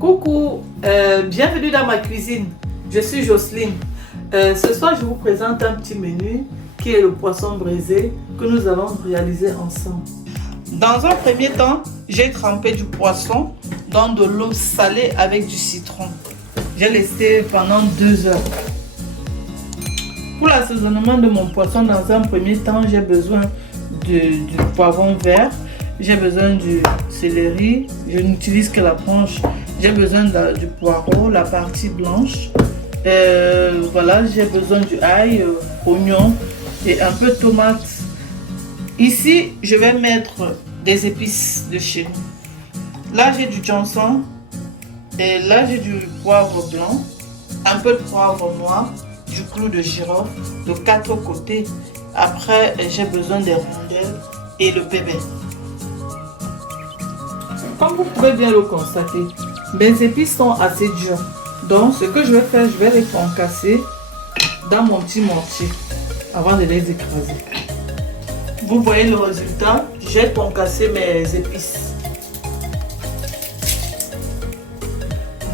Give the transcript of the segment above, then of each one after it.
Coucou, bienvenue dans ma cuisine. Je suis Jocelyne. Ce soir, je vous présente un petit menu qui est le poisson braisé que nous allons réaliser ensemble. Dans un premier temps, j'ai trempé du poisson dans de l'eau salée avec du citron. J'ai laissé pendant 2 heures. Pour l'assaisonnement de mon poisson, dans un premier temps, j'ai besoin du poivron vert. J'ai besoin du céleri, je n'utilise que la branche. J'ai besoin du poireau, la partie blanche. Voilà, j'ai besoin du ail, oignon et un peu de tomate. Ici, je vais mettre des épices de chez nous. Là, j'ai du Johnson. Et là, j'ai du poivre blanc, un peu de poivre noir, du clou de girofle de 4 côtés. Après, j'ai besoin des rondelles et le pépé. Comme vous pouvez bien le constater, mes épices sont assez dures. Donc, ce que je vais faire, je vais les concasser dans mon petit mortier avant de les écraser. Vous voyez le résultat, j'ai concassé mes épices.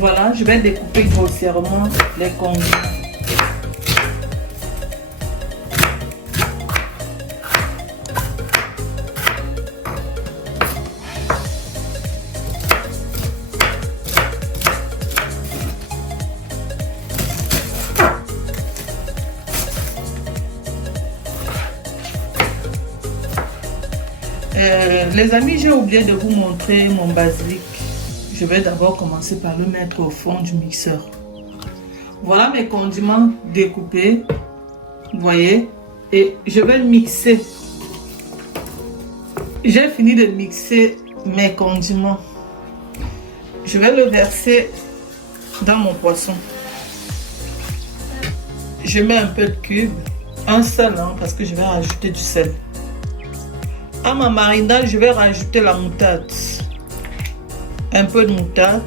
Voilà, je vais découper grossièrement les condiments. Les amis, j'ai oublié de vous montrer mon basilic. Je vais d'abord commencer par le mettre au fond du mixeur. Voilà mes condiments découpés. Vous voyez? Et je vais mixer. J'ai fini de mixer mes condiments. Je vais le verser dans mon poisson. Je mets un peu de cube. Un seul, parce que je vais rajouter du sel. À ma marinade, je vais rajouter la moutarde. Un peu de moutarde.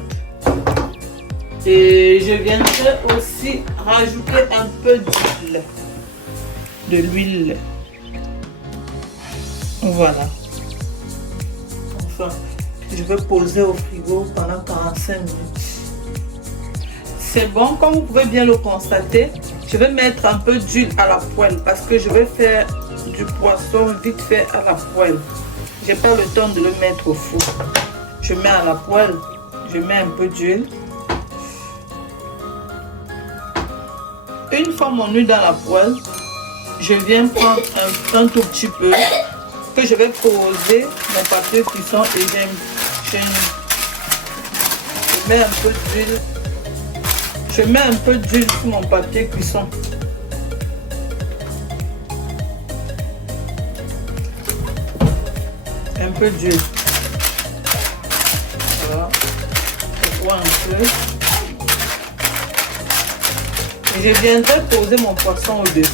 Et je viendrai aussi rajouter un peu d'huile. De l'huile. Voilà. Enfin, je vais poser au frigo pendant 45 minutes. C'est bon, comme vous pouvez bien le constater. Je vais mettre un peu d'huile à la poêle parce que je vais faire du poisson vite fait à la poêle. J'ai pas le temps de le mettre au four. Je mets à la poêle, je mets un peu d'huile. Une fois mon huile dans la poêle, je viens prendre un tout petit peu que je vais poser mon papier cuisson et je mets un peu d'huile. Je mets un peu d'huile sur mon papier cuisson. Un peu d'huile. Voilà. Je vois un peu. Et je viendrai poser mon poisson au-dessus.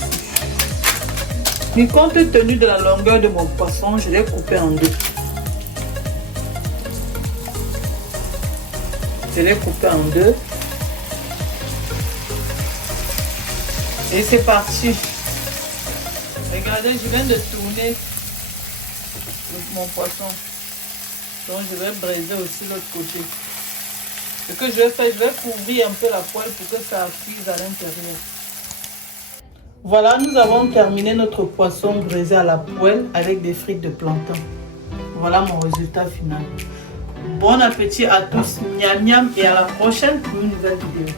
Mais compte tenu de la longueur de mon poisson, je l'ai coupé en deux. Je l'ai coupé en deux. Et c'est parti. Regardez, je viens de tourner mon poisson. Donc je vais braiser aussi l'autre côté. Ce que je vais faire, je vais couvrir un peu la poêle pour que ça cuise à l'intérieur. Voilà, nous avons terminé notre poisson braisé à la poêle avec des frites de plantain. Voilà mon résultat final. Bon appétit à tous, miam miam, et à la prochaine pour une nouvelle vidéo.